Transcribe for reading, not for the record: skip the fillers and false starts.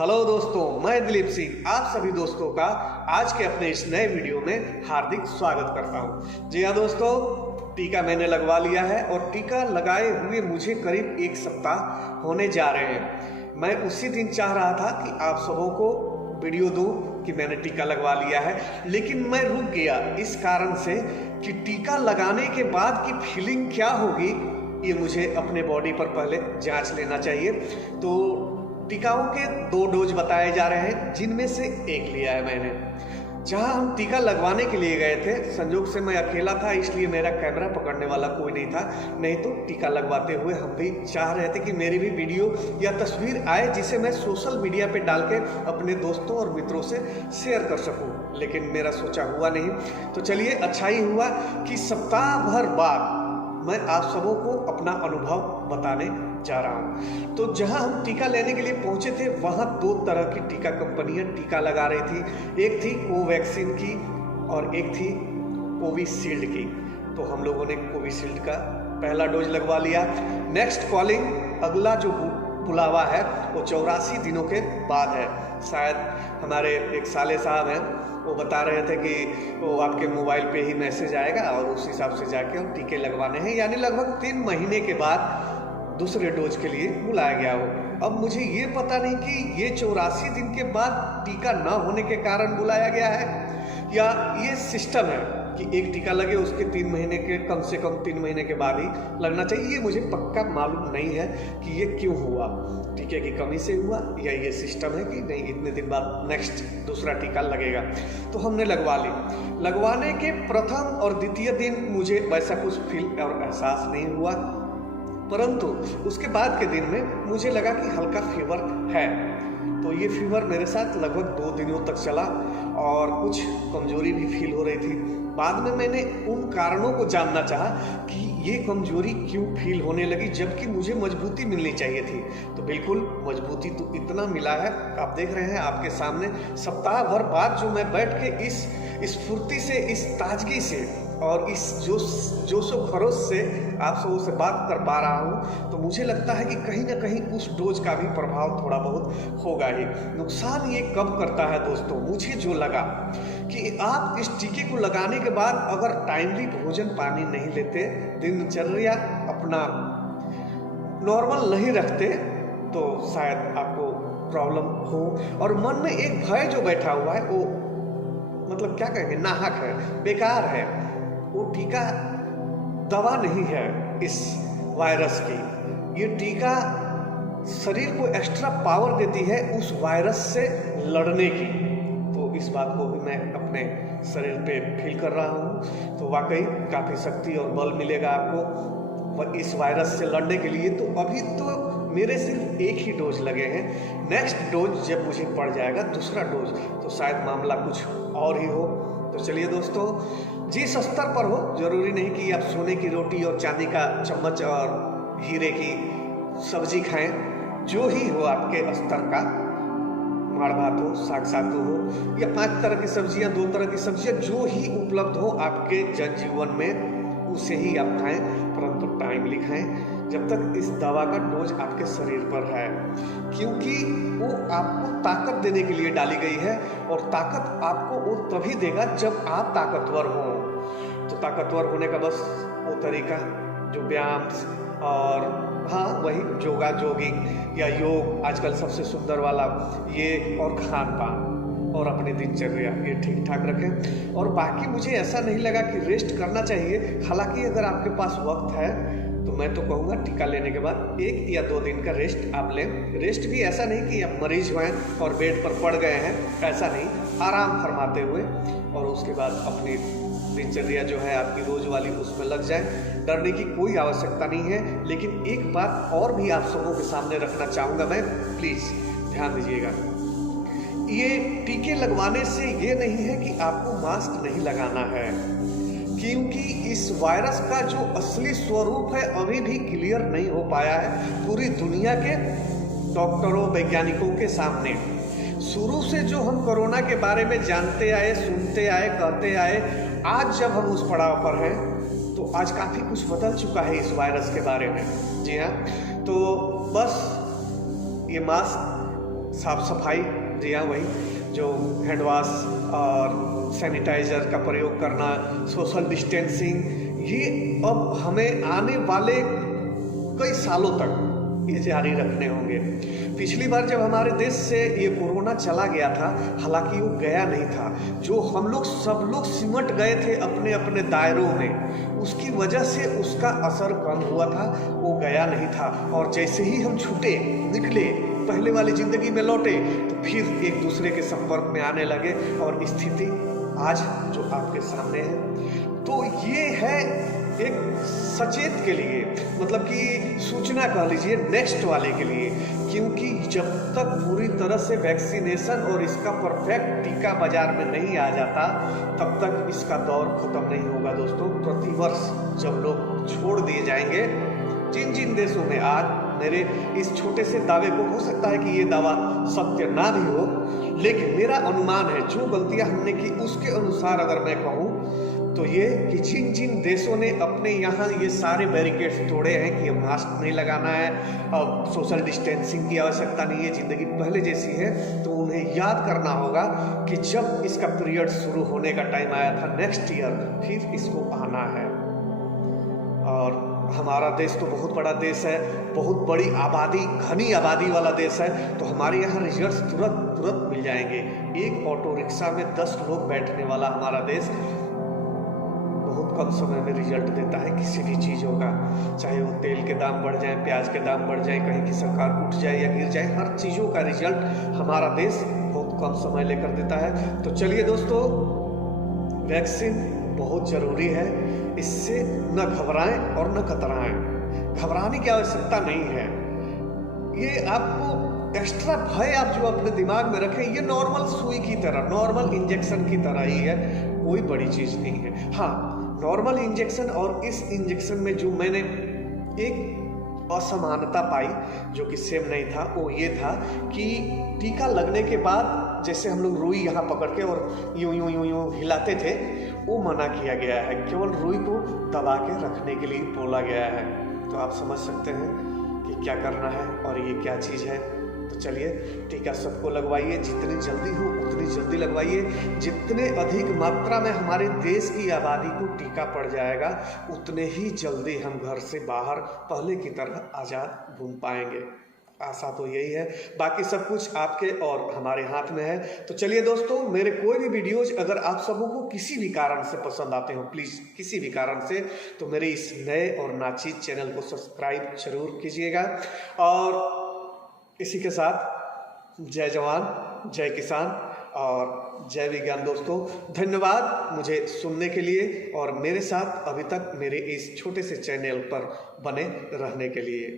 Hello दोस्तों, मैं दिलीप सिंह आप सभी दोस्तों का आज के अपने इस नए वीडियो में हार्दिक स्वागत करता हूं। जी हाँ दोस्तों, टीका मैंने लगवा लिया है और टीका लगाए हुए मुझे करीब एक सप्ताह होने जा रहे हैं। मैं उसी दिन चाह रहा था कि आप सबों को वीडियो दूं कि मैंने टीका लगवा लिया है, लेकिन मैं रुक गया इस कारण से कि टीका लगाने के बाद की फीलिंग क्या होगी ये मुझे अपने बॉडी पर पहले जांच लेना चाहिए। तो टीकाओं के 2 डोज बताए जा रहे हैं, जिनमें से एक लिया है मैंने। जहां हम टीका लगवाने के लिए गए थे, संयोग से मैं अकेला था, इसलिए मेरा कैमरा पकड़ने वाला कोई नहीं था। नहीं तो टीका लगवाते हुए हम भी चाह रहे थे कि मेरी भी वीडियो या तस्वीर आए, जिसे मैं सोशल मीडिया पे डाल के अपने दोस्तों और मित्रों से शेयर कर सकूं, लेकिन मेरा सोचा हुआ नहीं। तो चलिए, अच्छा ही हुआ कि सप्ताह भर बाद मैं आप सबों को अपना अनुभव बताने जा रहा हूँ। तो जहाँ हम टीका लेने के लिए पहुँचे थे, वहाँ 2 तरह की टीका कंपनियाँ टीका लगा रही थी। एक थी कोवैक्सीन की और एक थी कोविशील्ड की। तो हम लोगों ने कोविशील्ड का पहला डोज लगवा लिया। नेक्स्ट कॉलिंग, अगला जो बुलावा है वो 84 दिनों के बाद है। शायद हमारे एक साले साहब हैं, वो बता रहे थे कि वो आपके मोबाइल पे ही मैसेज आएगा और उस हिसाब से जाके हम टीके लगवाने हैं, यानी लगभग 3 महीने के बाद दूसरे डोज के लिए बुलाया गया हो। अब मुझे ये पता नहीं कि ये 84 दिन के बाद टीका न होने के कारण बुलाया गया है या ये सिस्टम है कि एक टीका लगे उसके 3 महीने के, कम से कम 3 महीने के बाद ही लगना चाहिए। ये मुझे पक्का मालूम नहीं है कि ये क्यों हुआ, टीके की कमी से हुआ या ये सिस्टम है कि नहीं इतने दिन बाद नेक्स्ट दूसरा टीका लगेगा। तो हमने लगवा ली। लगवाने के प्रथम और द्वितीय दिन मुझे वैसा कुछ फील और एहसास नहीं हुआ, परंतु उसके बाद के दिन में मुझे लगा कि हल्का फीवर है। तो ये फीवर मेरे साथ लगभग 2 दिनों तक चला और कुछ कमजोरी भी फील हो रही थी। बाद में मैंने उन कारणों को जानना चाहा कि ये कमजोरी क्यों फील होने लगी, जबकि मुझे मजबूती मिलनी चाहिए थी। तो बिल्कुल मजबूती तो इतना मिला है, आप देख रहे हैं आपके सामने। सप्ताह भर बाद जो मैं बैठ के इस फुर्ती से, इस ताजगी से और इस जोशो खरोश से आप सबों से बात कर पा रहा हूँ, तो मुझे लगता है कि कहीं ना कहीं उस डोज का भी प्रभाव थोड़ा बहुत होगा ही। नुकसान ये कब करता है दोस्तों, मुझे जो लगा कि आप इस टीके को लगाने के बाद अगर टाइमली भोजन पानी नहीं लेते, दिनचर्या अपना नॉर्मल नहीं रखते, तो शायद आपको प्रॉब्लम हो। और मन में एक भय जो बैठा हुआ है, वो मतलब क्या कहेंगे, नाहक है, बेकार है। वो टीका दवा नहीं है इस वायरस की। ये टीका शरीर को एक्स्ट्रा पावर देती है उस वायरस से लड़ने की। तो इस बात को भी मैं अपने शरीर पे फील कर रहा हूँ। तो वाकई काफ़ी शक्ति और बल मिलेगा आपको इस वायरस से लड़ने के लिए। तो अभी तो मेरे सिर्फ एक ही डोज लगे हैं। नेक्स्ट डोज जब मुझे पड़ जाएगा दूसरा डोज, तो शायद मामला कुछ और ही हो। तो चलिए दोस्तों, जिस स्तर पर हो, जरूरी नहीं कि आप सोने की रोटी और चांदी का चम्मच और हीरे की सब्जी खाएं। जो ही हो आपके स्तर का, माड़ भात हो, साग सातू हो या 5 तरह की सब्जियां, 2 तरह की सब्जियां, जो ही उपलब्ध हो आपके जनजीवन में, उसे ही आप खाएं, परंतु टाइमली खाएं, जब तक इस दवा का डोज आपके शरीर पर है। क्योंकि वो आपको ताकत देने के लिए डाली गई है, और ताकत आपको वो तभी देगा जब आप ताकतवर हो। तो ताकतवर होने का बस वो तरीका जो व्यायाम और हाँ वही योगा, जॉगिंग या योग, आजकल सबसे सुंदर वाला ये, और खान पान और अपनी दिनचर्या ये ठीक ठाक रखें। और बाकी मुझे ऐसा नहीं लगा कि रेस्ट करना चाहिए। हालांकि अगर आपके पास वक्त है तो मैं तो कहूँगा टीका लेने के बाद 1 या 2 दिन का रेस्ट आप लें। रेस्ट भी ऐसा नहीं कि आप मरीज हुए और बेड पर पड़ गए हैं, ऐसा नहीं, आराम फरमाते हुए, और उसके बाद अपनी दिनचर्या जो है आपकी रोज वाली उसमें लग जाए। डरने की कोई आवश्यकता नहीं है। लेकिन एक बात और भी आप सबों के सामने रखना चाहूँगा मैं, प्लीज़ ध्यान दीजिएगा। ये टीके लगवाने से ये नहीं है कि आपको मास्क नहीं लगाना है, क्योंकि इस वायरस का जो असली स्वरूप है अभी भी क्लियर नहीं हो पाया है पूरी दुनिया के डॉक्टरों, वैज्ञानिकों के सामने। शुरू से जो हम कोरोना के बारे में जानते आए, सुनते आए, कहते आए, आज जब हम उस पड़ाव पर हैं, तो आज काफ़ी कुछ बदल चुका है इस वायरस के बारे में। जी हाँ, तो बस ये मास्क साफ सफाई, जी हाँ वही जो हैंड वॉश और सैनिटाइज़र का प्रयोग करना, सोशल डिस्टेंसिंग, ये अब हमें आने वाले कई सालों तक ये जारी रखने होंगे। पिछली बार जब हमारे देश से ये कोरोना चला गया था, हालांकि वो गया नहीं था, जो हम लोग सब लोग सिमट गए थे अपने अपने दायरों में, उसकी वजह से उसका असर कम हुआ था, वो गया नहीं था। और जैसे ही हम छूटे, निकले, पहले वाली ज़िंदगी में लौटे, तो फिर एक दूसरे के संपर्क में आने लगे और स्थिति आज जो आपके सामने है। तो ये है एक सचेत के लिए, मतलब कि सूचना कह लीजिए नेक्स्ट वाले के लिए, क्योंकि जब तक पूरी तरह से वैक्सीनेशन और इसका परफेक्ट टीका बाजार में नहीं आ जाता, तब तक इसका दौर खत्म नहीं होगा दोस्तों। प्रतिवर्ष जब लोग छोड़ दिए जाएंगे, जिन जिन देशों में, आज मेरे इस छोटे से दावे को, हो सकता है कि ये दावा सत्य ना भी हो, लेकिन मेरा अनुमान है जो गलतियां हमने की उसके अनुसार अगर मैं कहूँ तो ये कि जिन जिन देशों ने अपने यहाँ ये सारे बैरिकेड्स तोड़े हैं कि मास्क नहीं लगाना है, अब सोशल डिस्टेंसिंग की आवश्यकता नहीं है, ज़िंदगी पहले जैसी है, तो उन्हें याद करना होगा कि जब इसका पीरियड शुरू होने का टाइम आया था नेक्स्ट ईयर, फिर इसको आना है। और हमारा देश तो बहुत बड़ा देश है, बहुत बड़ी आबादी, घनी आबादी वाला देश है, तो हमारे यहाँ रिजल्ट तुरंत मिल जाएंगे। एक ऑटो रिक्शा में 10 लोग बैठने वाला हमारा देश बहुत कम समय में रिजल्ट देता है किसी भी चीज़ों का, चाहे वो तेल के दाम बढ़ जाए, प्याज के दाम बढ़ जाए, कहीं की सरकार उठ जाए या गिर जाए, हर चीज़ों का रिजल्ट हमारा देश बहुत कम समय लेकर देता है। तो चलिए दोस्तों, वैक्सीन बहुत ज़रूरी है, इससे न घबराएं और न कतराएं। घबराने की आवश्यकता नहीं है, ये आपको एक्स्ट्रा भय आप जो अपने दिमाग में रखें, ये नॉर्मल सुई की तरह, नॉर्मल इंजेक्शन की तरह ही है, कोई बड़ी चीज़ नहीं है। हाँ, नॉर्मल इंजेक्शन और इस इंजेक्शन में जो मैंने एक असमानता पाई, जो कि सेम नहीं था, वो ये था कि टीका लगने के बाद जैसे हम लोग रुई यहाँ पकड़ के और यूं यूं यूं यूं हिलाते थे, वो मना किया गया है, केवल रुई को दबा के रखने के लिए बोला गया है। तो आप समझ सकते हैं कि क्या करना है और ये क्या चीज़ है। तो चलिए, टीका सबको लगवाइए, जितनी जल्दी हो उतनी जल्दी लगवाइए। जितने अधिक मात्रा में हमारे देश की आबादी को टीका पड़ जाएगा, उतने ही जल्दी हम घर से बाहर पहले की तरह आज़ाद घूम पाएंगे। आशा तो यही है, बाकी सब कुछ आपके और हमारे हाथ में है। तो चलिए दोस्तों, मेरे कोई भी वीडियोज अगर आप सबों को किसी भी कारण से पसंद आते हो, प्लीज़ किसी भी कारण से, तो मेरे इस नए और नाचीज चैनल को सब्सक्राइब जरूर कीजिएगा। और इसी के साथ जय जवान, जय किसान और जय विज्ञान दोस्तों। धन्यवाद मुझे सुनने के लिए और मेरे साथ अभी तक मेरे इस छोटे से चैनल पर बने रहने के लिए।